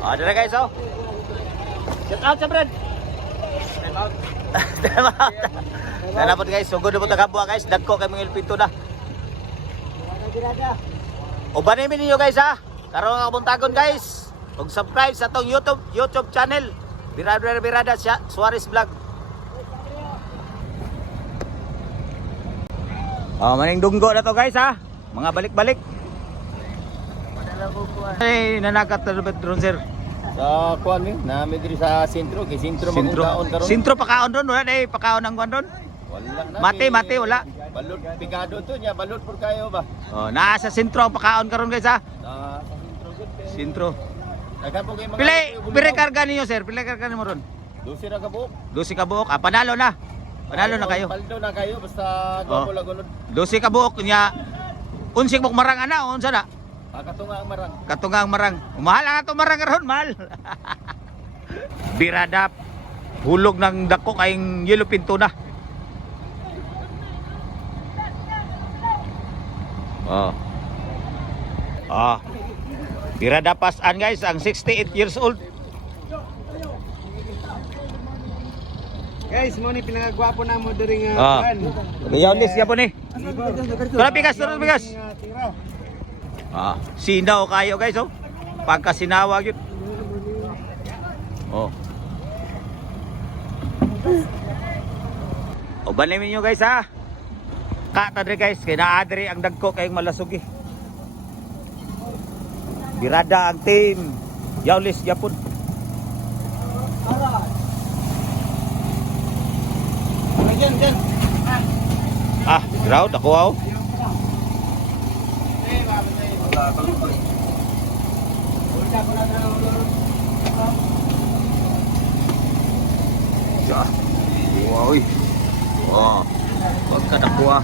Oh, dala guys, oh. Shout out sa Brad. Shout out. Nanapot guys, sugod na po tagabuha guys. Dagko kay mga ilpinto na. Ubanin ninyo guys ha. Karon nga buntagon guys. Ug subscribe sa tong YouTube channel. Birada siya, Suarez Vlog. Oh, maning dunggo na to guys ha. Mga balik-balik. Ay, nanakat na drone sir. Sa kuan ni, nami diri sa sentro, kay sentro magkaon karon. Sentro pakaon ron, wala dai pakaon ang kuan ron. Wala na. Mate wala. Balot pigado to niya, balot pur kayo ba? Oh, naa sa sentro ang pakaon karon guys ha. Sa sentro gud kay. Sentro. Dagan po kay mga Pila karga ninyo sir? Pila karga nimo ron? 12 ra ka buok. 12 ka buok. Ah, panalo na. Panalo na kayo. Paldo na kayo basta Oh. gamo lagunod. 12 ka buok nya. Unsig mok marang ana, unsa na? Katunga ang marang. Katungang marang. Mahal ang ato marang karon, mahal. Birada hulog ng dako kayong yellow pinto na. Oh. Ah. Birada pasan guys, ang 68 years old. Guys, mo ni pinagagwapo na mo diri nga Ah. kuan. Yaonis ya po ni. Tura pikas. Ah, sinaw kayo guys oh. Pagka sinawa gyud. Oh. O banimin nyo guys ha. Kata dre guys, kay naadre ang dagko kayong malasugi. Birada ang team. Yaolis yapon. Diyan. Ah, ground ako wow. Ya. Wow. Wah. Pagkadakuha.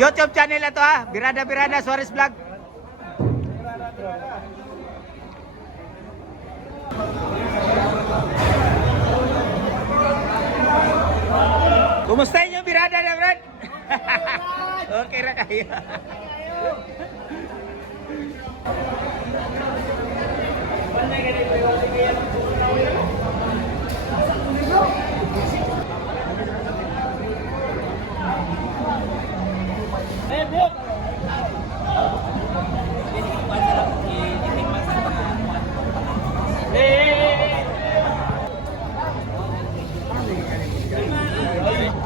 YouTube channel na to ha. Birada Suarez Vlog. Kumusta inyo birada na Brad? Okay ra kayo.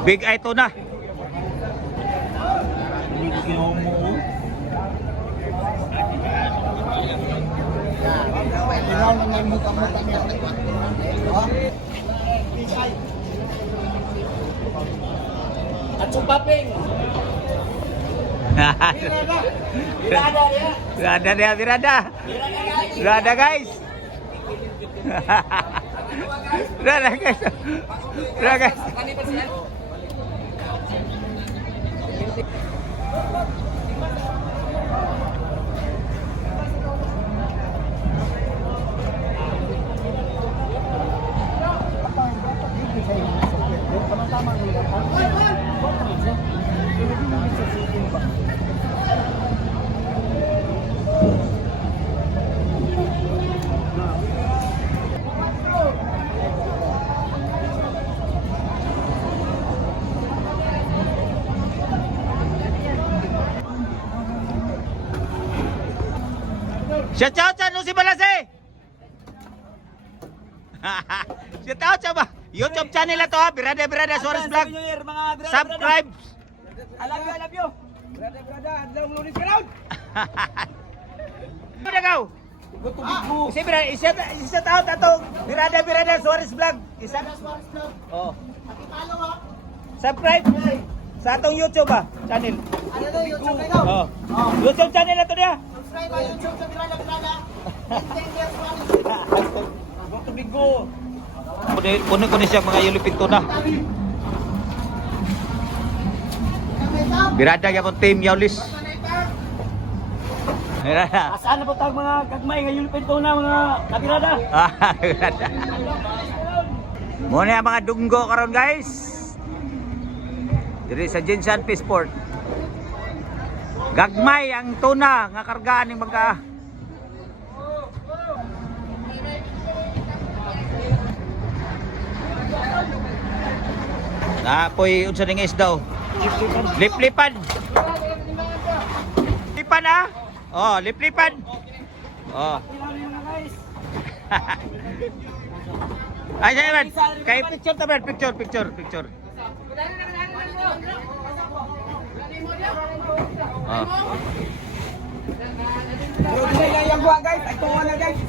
Big eye to na. At sumpaping. Birada guys. Birada guys. Shout out sa si Balase. Shout out sa ba? YouTube channel na to ha. Birada Suarez Vlog. Subscribe. I love you. Brada, adlaw mo lunis ka Nagaw. Siyempre, isa out atong Birada Suarez Vlog. Isa. Oh. Subscribe sa atong YouTube channel. Ano to, YouTube kayo? Oh. YouTube channel na to niya. Subscribe sa YouTube sa Birada. Puno ko ni siya mga yulipin to na. Birada yapon team Yaulis. Birada. Saan na po tawag mga gagmay ngayon pinto na mga kabirada? Birada. Muna ang mga dunggo karon guys. Diri sa Jinsan Peaceport. Gagmay ang tuna nga kargaan ng mga Apoy unsa ning isda? Liplipan. Lipan ah. Oh, liplipan. Oh. Ay, Simon. Kay picture ta, picture. Oh. Yung guys, ay tuwa na guys.